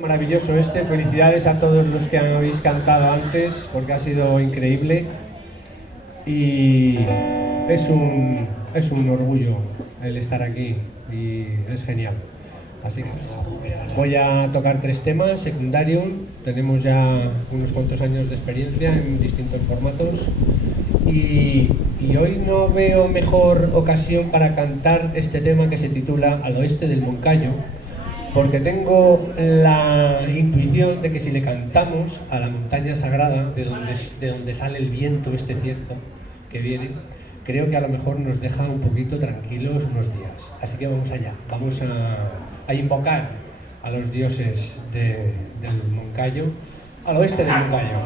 Maravilloso felicidades a todos los que habéis cantado antes, porque ha sido increíble y es un orgullo el estar aquí y es genial. Así que voy a tocar 3 temas, Secundarium, tenemos ya unos cuantos años de experiencia en distintos formatos y hoy no veo mejor ocasión para cantar este tema que se titula Al oeste del Moncayo, porque tengo la intuición de que si le cantamos a la montaña sagrada de donde sale el viento cierzo que viene, creo que a lo mejor nos deja un poquito tranquilos unos días. Así que vamos allá, vamos a invocar a los dioses del Moncayo, al oeste del Moncayo.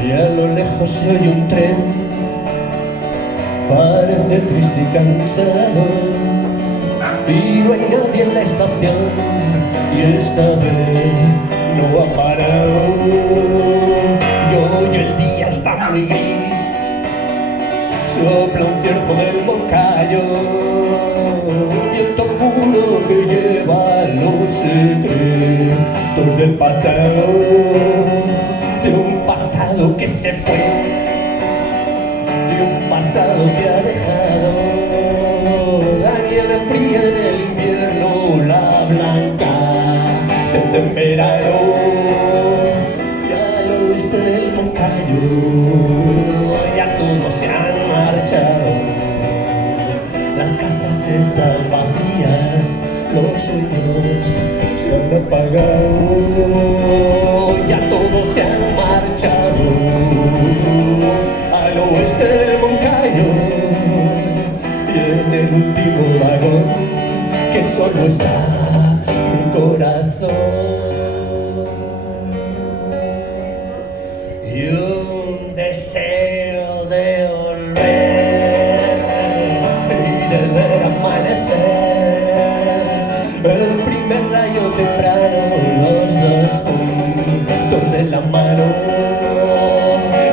Y a lo lejos se oye un tren, parece triste y cansado, y no hay nadie en la estación, y esta vez no ha parado. Y el día está muy gris, sopla un cierzo del Moncayo, viento puro que lleva los secretos del pasado, de un pasado que se fue, de un pasado que ha dejado la nieve fría del invierno, la blanca sed del verano. Y al oeste del Moncayo ya todos se han marchado, las casas están vacías, los sueños se han apagado. Ya todos se han marchado al oeste del Moncayo, y en el último vagón que solo está mi corazón. Y un deseo de volver y de ver amanecer el primer rayo temprano, los dos juntos de la mano.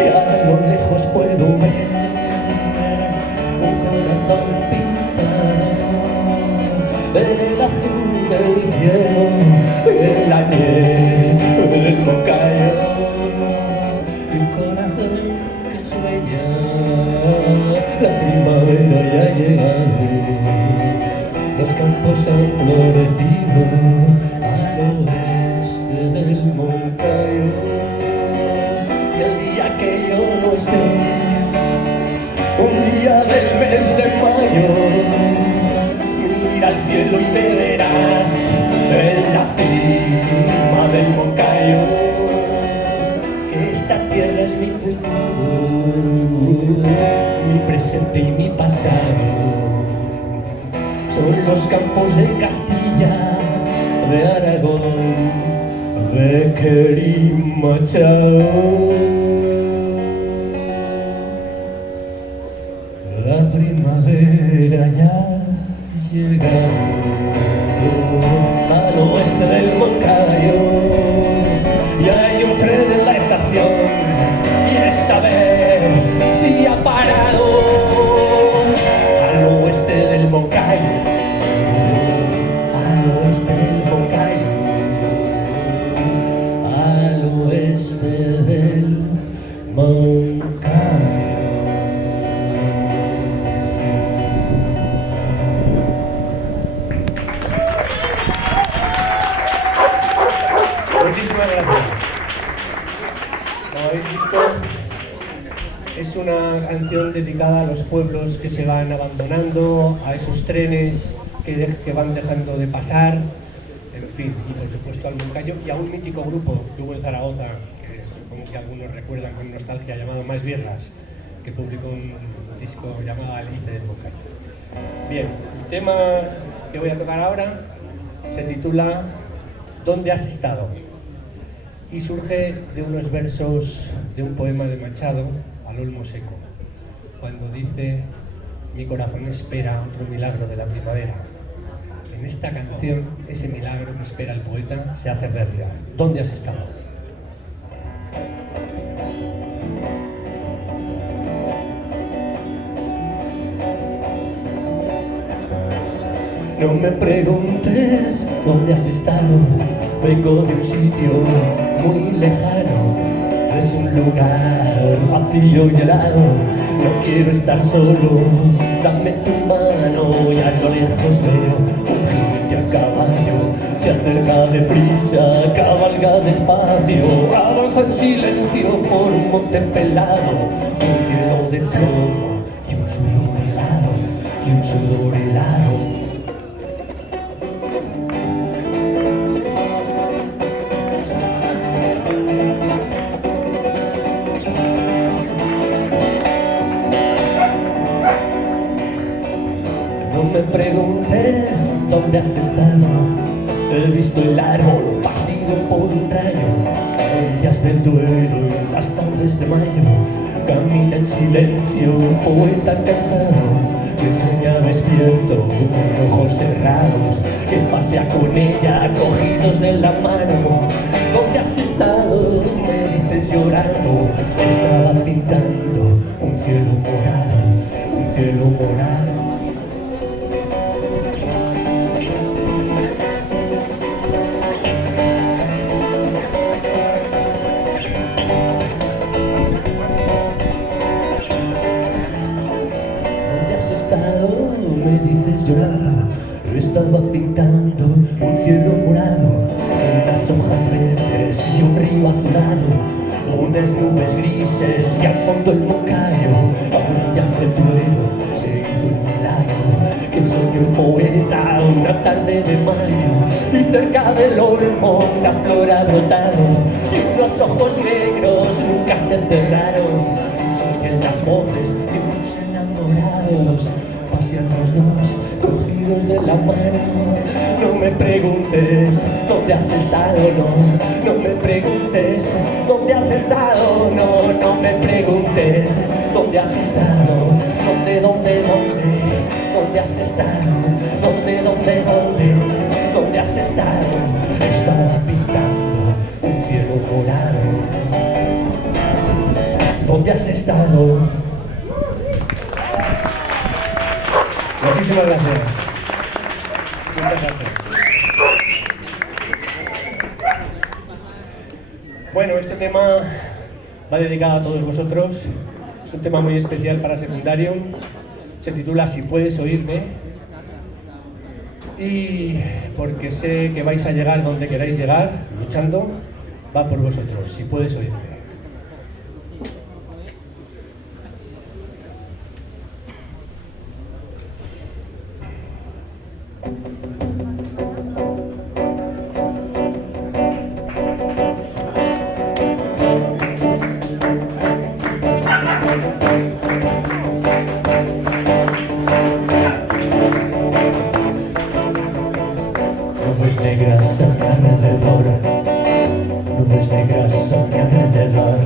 Y a lo lejos puedo ver un corazón pintado en el azul del cielo, en la nieve del Moncayo. Y un corazón que sueña, la primavera ya ha llegado, los campos han florecido al oeste del Moncayo. Y el día que yo no esté, un día del mes de mayo, mira al cielo y me verás en la cima del Moncayo, que esta tierra es mi futuro, mi presente y mi pasado. Son los campos de Castilla, de Aragón, de Querimachao. La primavera ya ha llegado al oeste del Moncayo, y hay un tren en la estación, y esta vez sí ha parado al oeste del Moncayo. Muchísimas gracias. Como habéis visto, es una canción dedicada a los pueblos que se van abandonando, a esos trenes que van dejando de pasar, en fin, y por supuesto al Moncayo y a un mítico grupo que hubo en Zaragoza, que supongo que algunos recuerdan con nostalgia, llamado Más Birras, que publicó un disco llamado Al este del Moncayo. Bien, el tema que voy a tocar ahora se titula ¿Dónde has estado? Y surge de unos versos de un poema de Machado, Al olmo seco, cuando dice: mi corazón espera otro milagro de la primavera. En esta canción, ese milagro que espera el poeta se hace realidad. ¿Dónde has estado? No me preguntes dónde has estado, vengo de un sitio muy lejano. Es un lugar vacío y helado, no quiero estar solo, dame tu mano. Y a lo lejos veo un jinete a caballo, se acerca deprisa, cabalga despacio, avanza en silencio por un monte pelado, un cielo de plomo y un sudor helado, y un sudor helado. No me preguntes dónde has estado, he visto el árbol partido por un rayo, orillas del Duero y las tardes de mayo, camina en silencio un poeta cansado, que sueña despierto con ojos cerrados, que pasea con ella cogidos de la mano. ¿Dónde has estado? Me dices llorando, estaba pintando un cielo morado, un cielo morado. Me dices llorando, estaba pintando un cielo morado, unas hojas verdes y un río azulado, unas nubes grises y al fondo el Moncayo. A orillas del Duero se hizo un milagro, que soy un poeta una tarde de mayo, y cerca del olmo una flor ha brotado, y unos ojos negros nunca se cerraron. Soy en las voces de unos enamorados, pasean los dos cogidos de la mano. No me preguntes dónde has estado, no, no me preguntes dónde has estado, no, no me preguntes dónde has estado, dónde has estado, dónde has estado. Estaba pintando un cielo morado. ¿Dónde has estado? Muchísimas gracias. Muchas gracias. Bueno, este tema va dedicado a todos vosotros. Es un tema muy especial para secundario. Se titula Si puedes oírme. Y porque sé que vais a llegar donde queráis llegar, luchando, va por vosotros. Si puedes oírme. Nubes negras a mi alrededor, nubes negras a mi alrededor,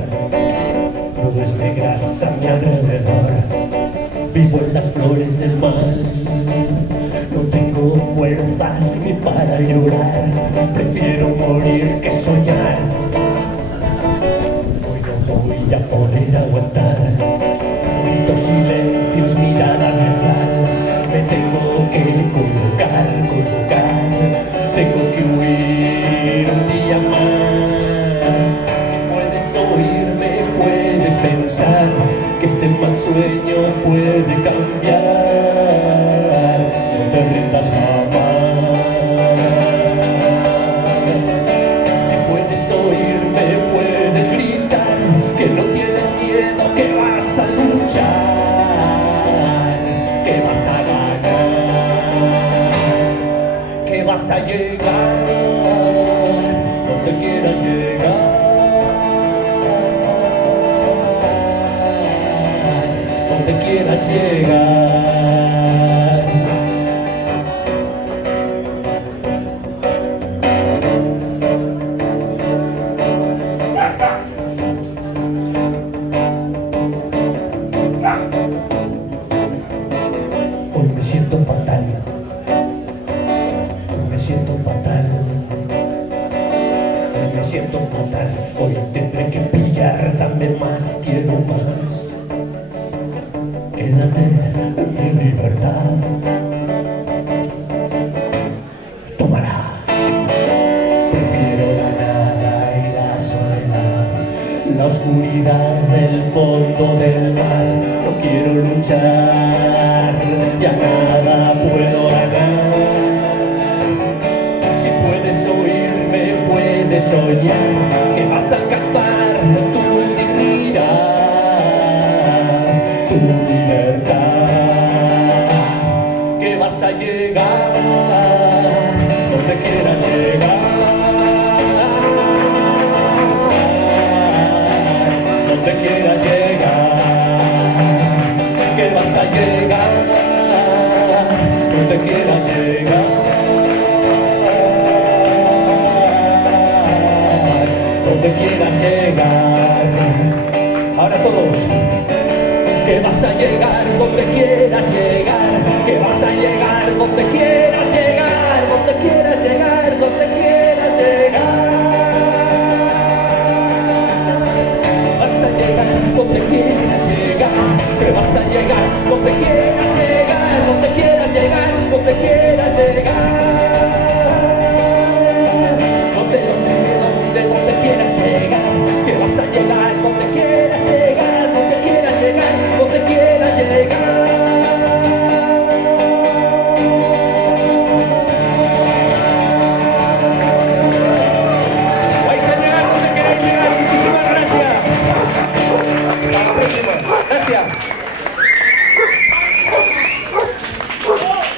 nubes negras a mi alrededor. Vivo en las flores del mal, no tengo fuerzas ni para llorar, prefiero morir que soñar. Hoy no voy a poder aguantar gritos, silencios, miradas de sal. Me tengo que colocar, tengo que huir un día más. Si puedes oírme, puedes pensar que este mal sueño puede cambiar. No te rindas jamás. Si puedes oírme, puedes gritar que no tienes miedo, que vas a luchar, que vas a ganar, que vas a llegar donde quieras llegar, donde quieras llegar. Hoy me siento fatal, hoy me siento fatal, hoy me siento fatal. Hoy tendré que pillar, dame más, quiero más. Quédate en mi libertad. oscuridad del fondo del mar. No quiero luchar, ya nada puedo ganar. Si puedes oírme, puedes soñar que vas a alcanzar tu dignidad, tu libertad, que vas a llegar donde quieras llegar, donde quieras llegar, que vas a llegar donde quieras llegar, donde quieras llegar. Ahora todos, que vas a llegar donde quieras llegar.